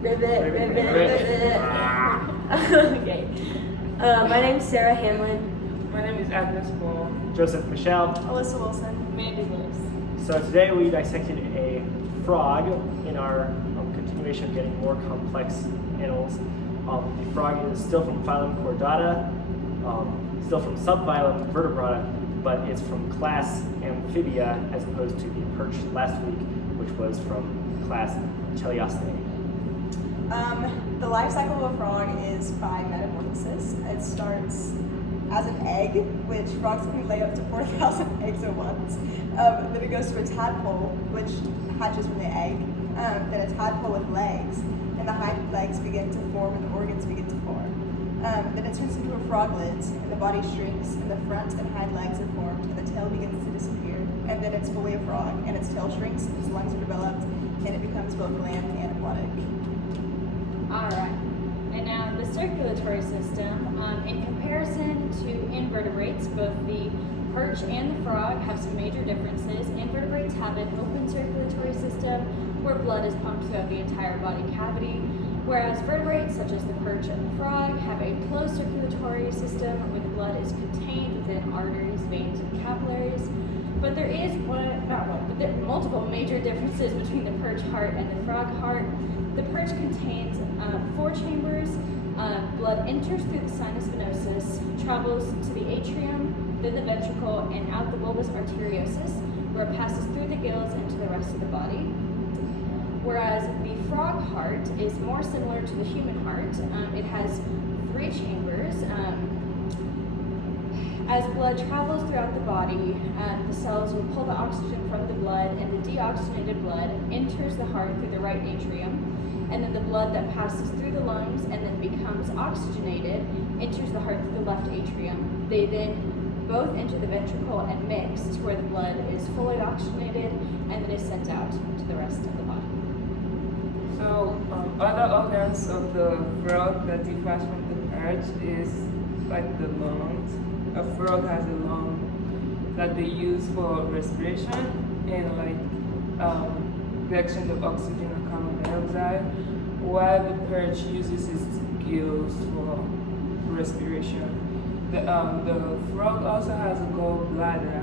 Ribbit. Okay. My name's Sarah Hanlon. My name is Agnes Paul. Joseph Michelle. Alyssa Wilson. Mandy Lewis. So today we dissected a frog in our continuation of getting more complex animals. The frog is still from phylum Chordata, still from subphylum Vertebrata, but it's from class Amphibia as opposed to the perch last week, which was from class Teleosteinae. The life cycle of a frog is by metamorphosis. It starts as an egg, which frogs can lay up to 4,000 eggs at once. Then it goes to a tadpole, which hatches from the egg. Then a tadpole with legs, and the hind legs begin to form and the organs begin to form. Then it turns into a froglet, and the body shrinks, and the front and hind legs are formed, and the tail begins to disappear. And then it's fully a frog, and its tail shrinks, its lungs are developed, and it becomes both land and aquatic. Alright, and now the circulatory system. In comparison to invertebrates, both the perch and the frog have some major differences. Invertebrates have an open circulatory system where blood is pumped throughout the entire body cavity, whereas vertebrates, such as the perch and the frog, have a closed circulatory system where the blood is contained within arteries, veins, and capillaries. But there is multiple major differences between the perch heart and the frog heart. The perch contains 4 chambers. Blood enters through the sinus venosus, travels to the atrium, then the ventricle, and out the bulbus arteriosus, where it passes through the gills into the rest of the body. Whereas the frog heart is more similar to the human heart. It has 3 chambers. As blood travels throughout the body, the cells will pull the oxygen from the blood, and the deoxygenated blood enters the heart through the right atrium. And then the blood that passes through the lungs and then becomes oxygenated enters the heart through the left atrium. They then both enter the ventricle and mix to where the blood is fully oxygenated and then is sent out to the rest of the body. So, other organs of the frog that differs from the perch is like the lungs. A frog has a lung that they use for respiration and the exchange of oxygen and carbon dioxide, while the perch uses its gills for respiration. The frog also has a gallbladder,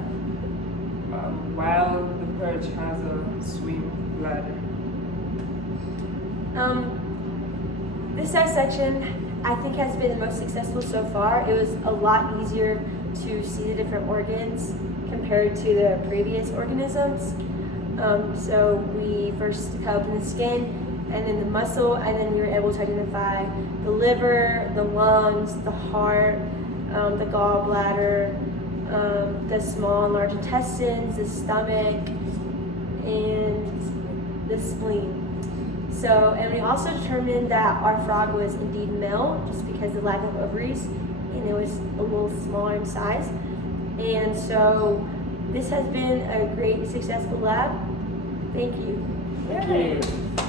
while the perch has a swim bladder. This dissection, I think, has been the most successful so far. It was a lot easier to see the different organs compared to the previous organisms. So we first cut open the skin and then the muscle, and then we were able to identify the liver, the lungs, the heart, the gallbladder, the small and large intestines, the stomach, and the spleen. So, and we also determined that our frog was indeed male just because of the lack of ovaries, and it was a little smaller in size. And so this has been a great, successful lab. Thank you. Thank you.